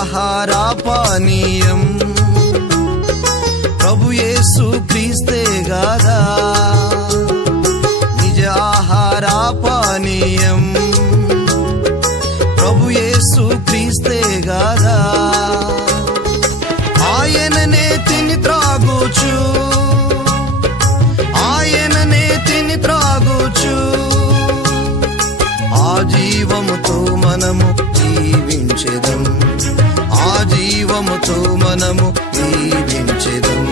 ఆహార పానీయం ప్రభు యేసు క్రీస్తే గాదా. నిజ ఆహార పానీయం ప్రభు యేసు క్రీస్తే గాదా. ఆయననే తిని త్రాగుచు, ఆయననే తిని త్రాగుచు ఆ జీవముతో మనము జీవించెదం, ఆ జీవముతో మనము జీవించెదం.